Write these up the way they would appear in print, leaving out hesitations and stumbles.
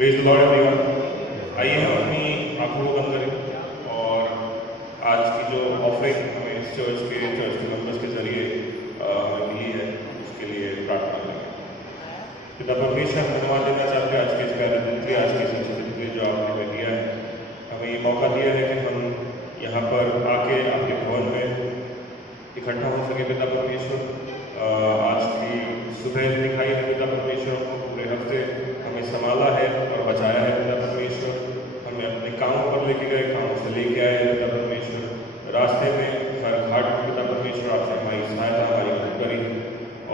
Praise the Lord everyone. आइए हम अपनी आंखों को बंद करें और आज की जो ऑफरिंग हमें इस चर्च के मेंबर्स के जरिए हमें मिली है उसके लिए प्रार्थना करें। पिता परमेश्वर, हम धन्यवाद देना चाहते हैं आज के इस प्यारे दिन के, आज के इस अच्छे दिन के जो आपने हमें दिया है। हमें ये मौका दिया है कि हम यहाँ पर आके आपके भवन में इकट्ठा हो सके। पिता परमेश्वर, आज की सुबह दिखाई है पिता परमेश्वर, पूरे हफ्ते हमें संभाला है और बचाया है पिता परमेश्वर। हमें अपने कामों पर लेके गए, कामों से लेके आए पिता परमेश्वर। रास्ते में हर घाट में पिता परमेश्वर आपसे हमारी सहायता, हमारी मदद करी।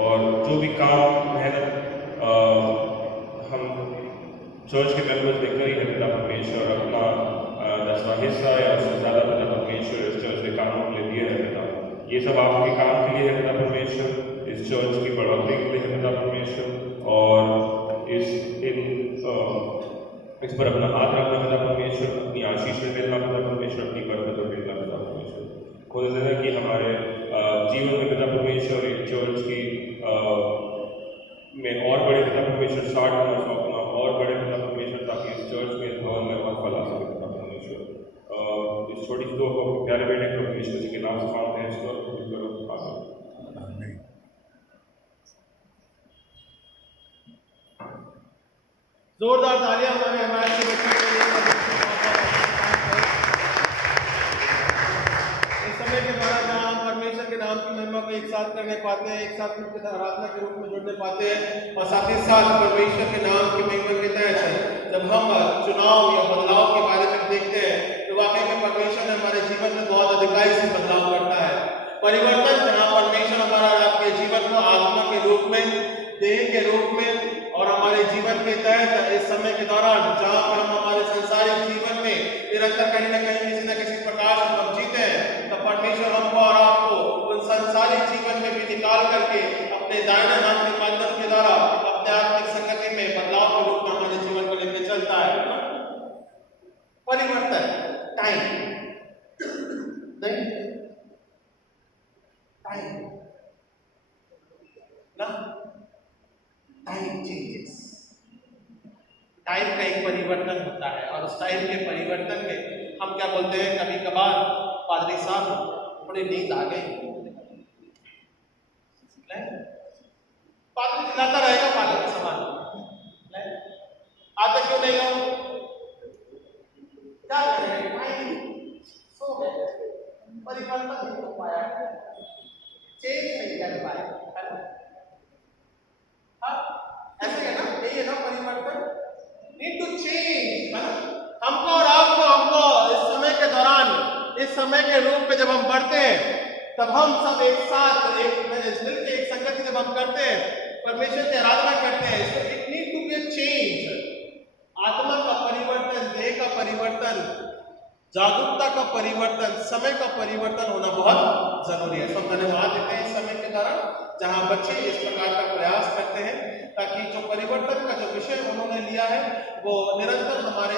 और जो भी काम मेहनत हम चर्च के मेंबर्स ने करी है पिता परमेश्वर, अपना 10वां हिस्सा या उससे ज़्यादा पिता परमेश्वर इस चर्च के कामों के लिए दिए है पिता। ये सब आपके काम के लिए है पिता परमेश्वर, इस चर्च की बढ़ोतरी के लिए है पिता परमेश्वर। और इस पर अपना हाथ रखना पिता परमेश्वर, अपनी आशीष में मिलना पिता परमेश्वर, अपनी बरकत में मिलना पिता परमेश्वर। खुद देना कि हमारे जीवन में पिता परमेश्वर एक चर्च की में और बड़े पिता परमेश्वर 60 गुना सौंपना और बड़े पिता परमेश्वर, ताकि इस चर्च में इस भवन में और फैला सके पिता परमेश्वर। इस छोटी सी दो को प्यारे बेटे को परमेश्वर जी के नाम से मांगते हैं, इसको जोरदार तालियां हमारे हमारे बच्चों के लिए। इस समय के द्वारा जहाँ हम परमेश्वर के नाम की महिमा को एक साथ करने पाते हैं, एक साथ मिलकर आराधना के रूप में जुड़ने पाते हैं, और साथ ही साथ परमेश्वर के नाम की महिमा के तहत जब हम चुनाव या बदलाव के बारे में देखते हैं तो वाकई में परमेश्वर ने हमारे जीवन में बहुत अधिकाई से बदलाव करता है। परिवर्तन, जहाँ परमेश्वर हमारा आपके जीवन को आत्मा के रूप में, देह के रूप में और हमारे जीवन के तहत इस समय के दौरान जहाँ पर हम हमारे संसारिक जीवन में निरंतर कहीं ना कहीं किसी न किसी प्रकार से हम जीते हैं, तो परमेश्वर हमको और आपको उन संसारिक जीवन में भी निकाल करके अपने दाहिने हाथ के माध्यम के द्वारा अपने आत्मिक संगति में बदलाव के रूप में हमारे जीवन को लेकर चलता है। परिवर्तन, टाइम टाइम चेंजेस, टाइम का एक परिवर्तन होता है, और उस टाइम के परिवर्तन में हम क्या बोलते हैं, कभी कभार पादरी साहब बड़ी नींद आ गई, पादरी चिल्लाता रहेगा पालक के समान, आता क्यों नहीं हो, क्या करें, सो गए, परिवर्तन नहीं हो पाया, चेंज नहीं कर पाए, ऐसे है ना, यही है ना परिवर्तन, नीड टू चेंज। हमको और हमको इस समय के दौरान, इस समय के रूप में जब हम बढ़ते हैं, तब हम सब एक साथ एक मिल के एक संगति जब हम करते हैं, परमेश्वर की आराधना करते हैं, so it need to be a change। आत्मा का परिवर्तन, देह का परिवर्तन, जागरूकता का परिवर्तन, समय का परिवर्तन होना बहुत जरूरी है। सब धन्यवाद देते हैं इस समय के दौरान जहां बच्चे इस प्रकार का प्रयास करते हैं, ताकि जो परिवर्तन का जो विषय उन्होंने लिया है वो निरंतर हमारे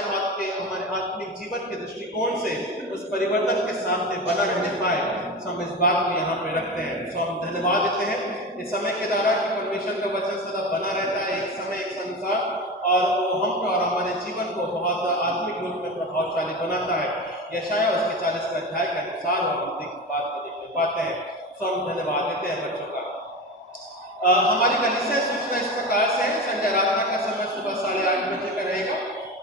आत्मिक जीवन के दृष्टिकोण से उस परिवर्तन के सामने बना रहने पाए। हम इस बात को यहाँ पे रखते हैं। सो हम धन्यवाद देते हैं इस समय के द्वारा कि परमेश्वर का वचन सदा बना रहता है, एक समय एक संसार, और वो हम और हमारे जीवन को बहुत आत्मिक रूप में प्रभावशाली बनाता है। यशाया उसके 40 अध्याय के अनुसार हम इस बात को देखने पाते हैं। सो हम धन्यवाद देते हैं बच्चों का। हमारी कलीसिया सूचना इस प्रकार से है, संडे आराधना का समय सुबह 8:30 बजे का रहेगा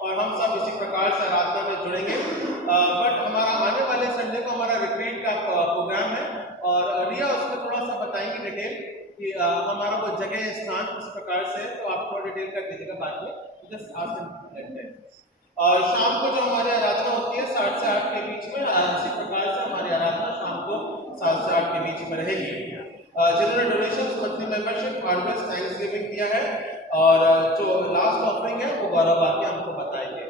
और हम सब इसी प्रकार से आराधना में जुड़ेंगे। बट हमारा आने वाले संडे को हमारा रिट्रीट का प्रोग्राम है, और रिया उसको थोड़ा सा बताएंगे डिटेल कि हमारा वो जगह स्थान किस प्रकार से, तो आप थोड़ा डिटेल कर दीजिएगा बाद में, जस्ट आज। और शाम को जो हमारी आराधना होती है 7 से 8 के बीच में, इसी प्रकार से हमारी आराधना शाम को 7 से 8 के बीच में रहेगी। जिन्होंने donation, monthly membership, harvest, Thanksgiving किया है, और जो लास्ट ऑफरिंग है वो गौरव आके हमको बताएंगे।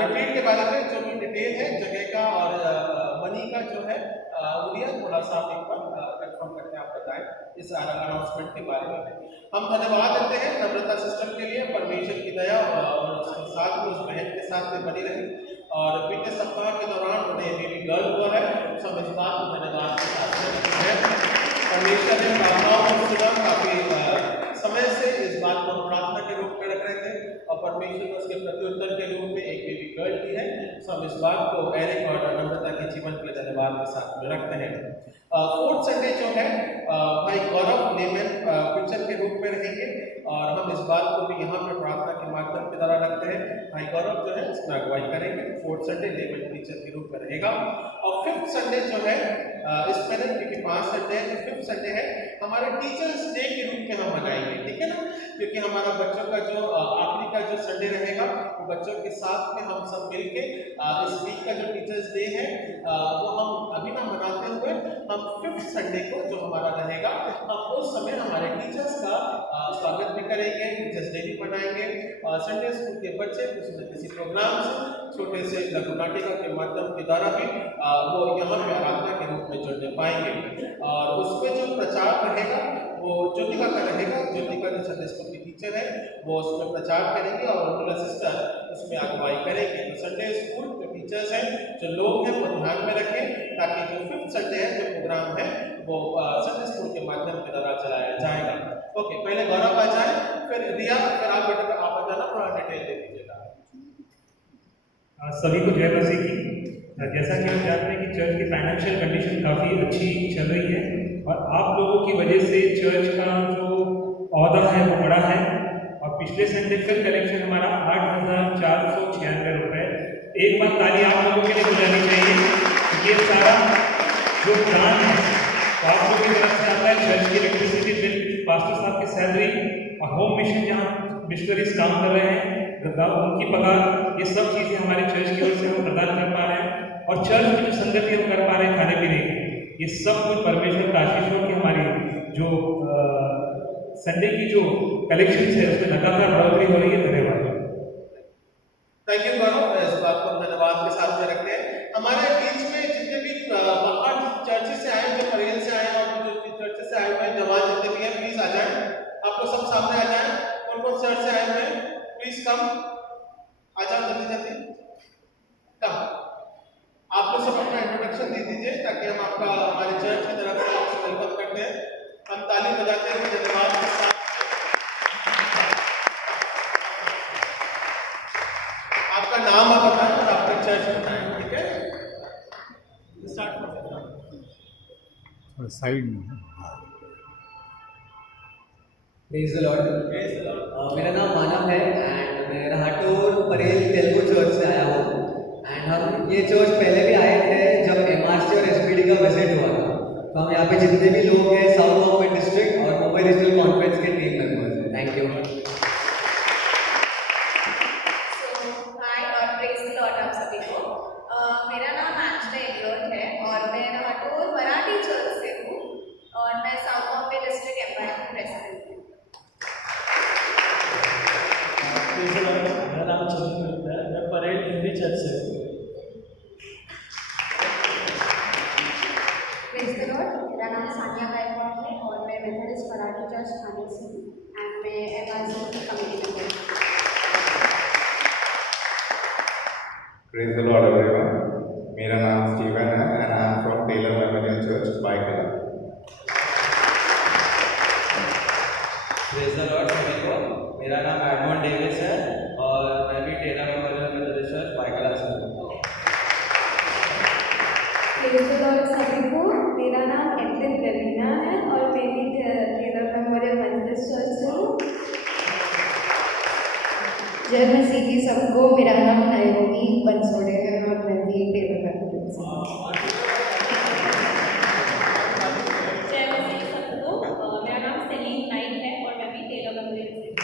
रिट्रीट के बारे में जो भी डिटेल है जगह का और मनी का जो है, उड़िया थोड़ा सा आप एक बार कंफर्म करके आप बताएं इस अनाउंसमेंट के बारे में। हम धन्यवाद देते हैं नम्रता सिस्टम के लिए, परमेश्वर की दया और उसके साथ में उस बहन के साथ में बनी रही, और बीते सप्ताह के दौरान उन्हें बेबी गर्ल हुआ है। सब इस बात को धन्यवाद के साथ परमेश्वर ने प्रार्थनाओं को सुना, काफी समय से इस बात को प्रार्थना के रूप में रख रहे थे, और परमेश्वर ने उसके प्रत्युत्तर के रूप में एक बेबी गर्ल दी है। सो हम इस बात को एरिक और नम्रता के जीवन के लिए धन्यवाद के साथ में रखते हैं। फोर्थ संडे जो है भाई गौरव लेमन पिक्चर के रूप में रहेंगे और हम इस बात को भी यहाँ पे प्रार्थना के माध्यम के द्वारा रखते हैं। भाई गौरव जो है इसमें अगुवाई करेंगे। फोर्थ संडे लेमन टीचर के रूप में रहेगा। और फिफ्थ संडे जो है इसमें ना क्योंकि 5 संडे है तो फिफ्थ संडे है हमारे टीचर्स डे के रूप में हम मनाएंगे, ठीक है ना, क्योंकि हमारा बच्चों का जो आखिरी का जो संडे रहेगा वो बच्चों के साथ में हम सब मिलके इस वीक का जो टीचर्स डे है वो हम अभी ना मनाते हुए हम फिफ्थ संडे को जो हमारा रहेगा हम उस समय हमारे टीचर्स का स्वागत भी करेंगे, टीचर्स डे भी मनाएंगे। संडे स्कूल के बच्चे किसी न किसी प्रोग्राम से छोटे से लघु नाटिका के माध्यम के द्वारा भी वो यहाँ पे आराधना के रूप में जुड़ने पाएंगे। और उसमें जो प्रचार रहेगा वो ज्योतिका का रहेगा। ज्योतिका जो संडे स्कूल की टीचर है वो उसमें प्रचार करेंगे और उनका सिस्टर उसमें अगुवाई करेंगे। तो संडे स्कूल जो टीचर्स हैं जो लोग हैं वो ध्यान में रखें ताकि जो फिफ्थ संडे है जो प्रोग्राम है वो संडे स्कूल के माध्यम के द्वारा चलाया जाएगा। ओके, पहले गौरव आ जाए, फिर रिया, फिर आप बेटा आप बताना थोड़ा डिटेल दे दीजिएगा। सभी को जय मसीह की। जैसा कि हम जानते हैं कि चर्च की फाइनेंशियल कंडीशन काफ़ी अच्छी चल रही है और आप लोगों की वजह से चर्च का जो औहदा है वो बड़ा है। और पिछले संडे फिर कलेक्शन हमारा 8,496 रुपये। एक बार ताली आप लोगों के लिए बजानी चाहिए क्योंकि ये सारा जो दान है तो आप लोगों की तरफ से आता है। चर्च की इलेक्ट्रिसिटी बिल, पास्टर साहब की सैलरी और होम मिशन जहाँ मिशनरीज काम कर रहे हैं उनकी पगार, ये सब चीज़ें हमारे चर्च की ओर से हम प्रदान कर पा रहे हैं। और चर्च की जो संगति हम कर पा रहे हैं खाने पीने की, ये सब कुछ परमेश्वर का आशीष हो कि हमारी जो संडे की जो कलेक्शन है उसमें लगातार बढ़ोतरी हो रही है। धन्यवाद। थैंक यू गौरव, इस बात को धन्यवाद के साथ में रखते हैं। हमारे बीच में जितने भी बाहर चर्च से आए, जो परेल से आए और जो चर्च से आए हुए जवान जितने भी हैं प्लीज आ जाएं। आप लोग सब सामने आ जाएं। कौन-कौन चर्च से आए हुए हैं प्लीज कम आ जाओ, जल्दी जल्दी कम। आप लोग सब अपना इंट्रोडक्शन दे दीजिए ताकि हम आपका हमारे चर्च की तरफ से आपको वेलकम करते हैं। हम ताली बजाते हैं धन्यवाद के साथ। आपका नाम आप बताएं और आपका चर्च बताएं, ठीक है? स्टार्ट करते हैं साइड में। Praise the Lord. मेरा नाम मानव है एंड मैं राहटोर परेल तेलुगु चर्च से आया हूँ। एंड हम ये चर्च पहले भी आए थे जब एमआरसी और एसपीडी का विजिट हुआ था। तो हम यहाँ पे जितने भी लोग हैं साउथ बॉम्बे डिस्ट्रिक्ट और मुंबई रीजनल कॉन्फ्रेंस के टीम मेंबर्स हैं। Thank you. हाय और प्रेज द लॉर्ड आप सभी को। मेरा नाम आंजना एलियोट है और मैं राहटोर मराठी चर्च से हूँ और मैं साउथ बॉम्बे डिस्ट्रिक्ट एम्पायर की प्रेसिडेंट हूँ। मेरा नाम चंदन गुप्ता है, मैं परेल हिंदी चर्च से हूँ। Praise the Lord. मेरा नाम सानिया गायकवाड़ है और मैं मेथोडिस्ट मराठी चर्च थाने से हूँ एंड मैं एमआरसी की कमेटी मेंबर हूँ। Praise the Lord everyone. मेरा नाम स्टीवन है and I am from Taylor memorial church Byculla. Praise the lord सभी को। मेरा नाम एडमंड डेविस है और मैं भी Taylor memorial methodist church Byculla से हूँ। प्रेज द लॉर्ड सभी को। मेरा नाम एथलिन रवीना है और मैं भी टेलर मेमोरियल मेथोडिस्ट चर्च से हूँ। जय मसीह की सबको। मेरा नाम नायोमी बंसोड़े है और मैं भी टेलर मेमोरियल से हूँ। जय मसीह सबको। मेरा नाम सलीम नाइक है और मैं भी टेलर मेमोरियल से हूँ।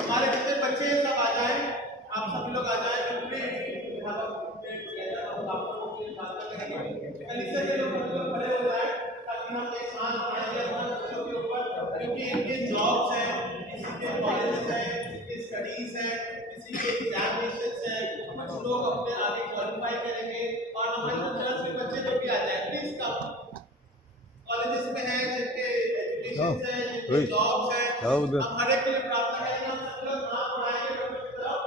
हमारे जितने बच्चे हैं सब आ जाएं। आप सभी लोग आ जाएं प्लीज। यहाँ पर हम आप लोगों के लिए प्रार्थना करेंगे। कलीसिया के लोग खड़े हो जाएं ताकि हम एक साथ पढ़ाएंगे अपने बच्चों के ऊपर, क्योंकि इनके जॉब्स हैं, किसी के कॉलेज हैं, किसी के स्टडीज हैं, किसी के एग्जामिनेशंस हैं। कुछ लोग अपने आगे क्वालिफाई करेंगे और हमारे चर्च के बच्चे जो भी आ जाए प्लीज कम। कॉलेजेस में हैं जिनके एजुकेशन हैं, जिनके जॉब्स हैं, हम हर एक के लिए प्रार्थना करेंगे। हम सब लोग हाथ बढ़ाएंगे बच्चों की तरफ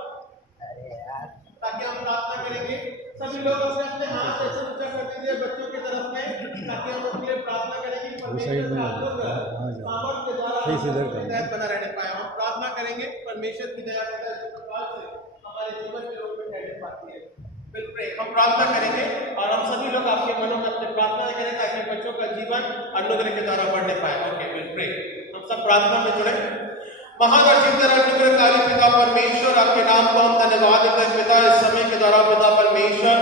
ताकि हम प्रार्थना करेंगे। सभी लोग अपने अपने हाथ ऐसे ऊंचा कर दीजिए बच्चों की तरफ में ताकि हम उनके लिए प्रार्थना करेंगे। परमेश्वर का अनुग्रह सामर्थ्य हिदायत बना रहने पाए। हम प्रार्थना करेंगे परमेश्वर की दया से हमारे जीवन के रूप में ठहर पाती है। हम प्रार्थना करेंगे और हम सभी लोग आपके मनों में अपनी प्रार्थना करें ताकि बच्चों का जीवन अनुग्रह के द्वारा बढ़ने पाए। Okay, will pray. हम सब प्रार्थना में जुड़े। महान और जीवित अनुग्रहकारी पिता परमेश्वर, आपके नाम को हम धन्यवाद देते हैं पिता, इस समय के द्वारा पिता परमेश्वर,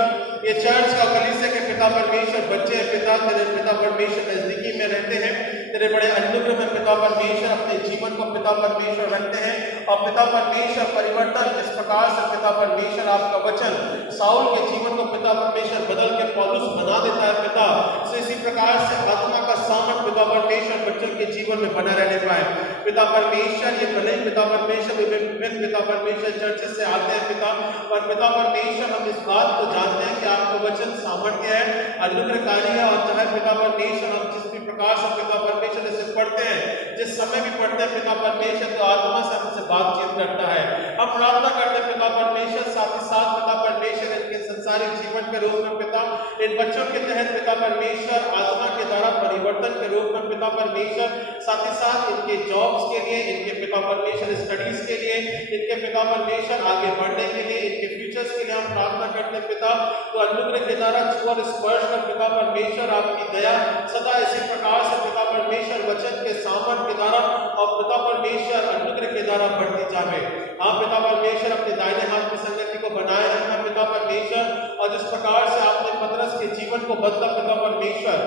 ये चर्च का कलीसिया के पिता परमेश्वर बच्चे पिता तेरे पिता परमेश्वर नजदीकी में रहते हैं, तेरे बड़े अनुग्रह में पिता परमेश्वर अपने जीवन को पिता परमेश्वर रखते हैं और पिता परमेश्वर परिवर्तन इस प्रकार से पिता परमेश्वर आपका वचन साउल के जीवन को पिता परमेश्वर बदल के पौलुस बना देता है पिता। सो इसी प्रकार से आत्मा का सामर्थ पिता परमेश्वर बच्चों के जीवन में बना रहने पाए पिता परमेश्वर। ये भले पिता परमेश्वर विभिन्न पिता परमेश्वर चर्च से आते हैं पिता, पर पिता परमेश्वर हम इस बात को जानते हैं कि आपका वचन सामर्थ्य है, अनुग्रहकारी है और चाहे पिता परमेश्वर हम जिस भी प्रकार से पिता परमेश्वर इसे पढ़ते हैं, जिस समय भी पढ़ते हैं पिता परमेश्वर तो आत्मा से हमसे बातचीत करता है। हम प्रार्थना करते हैं पिता परमेश्वर, साथ ही साथ पिता परमेश्वर इनके संसारिक जीवन के रूप में पिता इन बच्चों के तहत पिता परमेश्वर आत्मा के द्वारा परिवर्तन के रूप में पिता परमेश्वर, साथ ही साथ इनके जॉब्स के लिए, इनके पिता परमेश्वर स्टडीज के लिए, इनके पिता परमेश्वर आगे बढ़ने के लिए, इनके फ्यूचर्स के लिए हम प्रार्थना करते हैं पिता। तो अनुग्रह के द्वारा छुआ स्पर्श कर पिता परमेश्वर आपकी दया सदा इसी प्रकार से पिता परमेश्वर वचन के सामर्थ के द्वारा और पिता परमेश्वर अनुग्रह के द्वारा बढ़ती जावे। हाँ पिता परमेश्वर, अपने दाहिने हाथ की संगति को बनाए रखना पिता परमेश्वर, और जिस प्रकार से आपने पतरस के जीवन को बदला पिता परमेश्वर,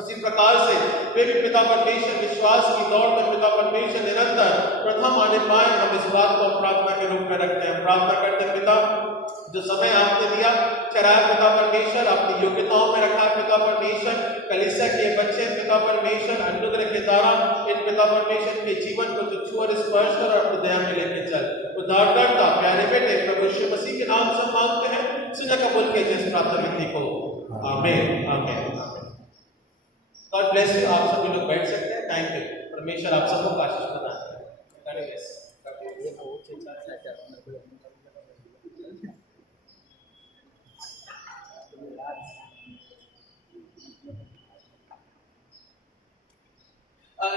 उसी प्रकार से वे भी पिता परमेश्वर विश्वास की दौड़ में पिता परमेश्वर निरंतर प्रथम आने पाए। हम इस बात को प्रार्थना के रूप में रखते हैं। प्रार्थना करते हैं पिता, जो समय आपने दिया चराया पिता परमेश्वर, अपनी योग्यताओं में रखा पिता परमेश्वर, कलीसिया के बच्चे पिता परमेश्वर अनुग्रह के द्वारा इन पिता परमेश्वर के जीवन को जो छू और स्पर्श कर और अपनी दया में लेके चल। उद्धारकर्ता प्यारे बेटे प्रभु यीशु मसीह के नाम से मांगते हैं, सुना कबूल कीजिए इस प्रार्थना विधि को। आमीन आमीन। God bless you. आप सभी लोग बैठ सकते हैं। Thank you. परमेश्वर आप सबको आशीष प्रदान करें।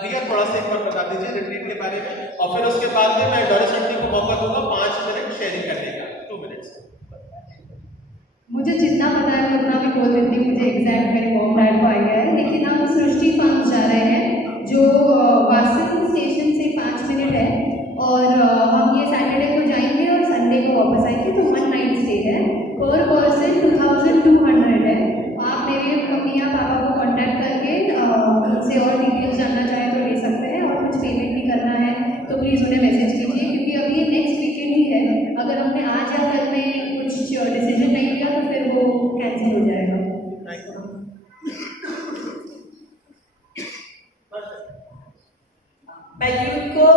रिया थोड़ा सा एक बार बता दीजिए रिट्रीट के बारे में, और फिर उसके बाद में मैं डॉरिस आंटी को मौका दूंगा 5 मिनट शेयरिंग करने का। 2 मिनट्स। मुझे जितना पता है मैं उतना भी बोल देती हूँ, मुझे एग्जैक्ट मेरे फॉर्म टाइम को आइडिया है, लेकिन हम सृष्टि फंड जा रहे हैं जो वासुदेव स्टेशन से 5 मिनट है, और हम ये सैटरडे को जाएंगे और संडे को वापस आएंगे। तो 1 नाइट स्टे है, पर पर्सन 2200 है। आप मेरे मम्मी या पापा को कांटेक्ट करके उनसे और डिटेल्स जानना चाहें तो ले सकते हैं, और कुछ पेमेंट भी करना है तो प्लीज़ उन्हें मैसेज कीजिए, क्योंकि अभी ये नेक्स्ट वीकेंड ही है। अगर हमने आज या कल में कुछ डिसीजन नहीं लिया तो फिर वो कैंसिल हो जाएगा। मैं यूथ को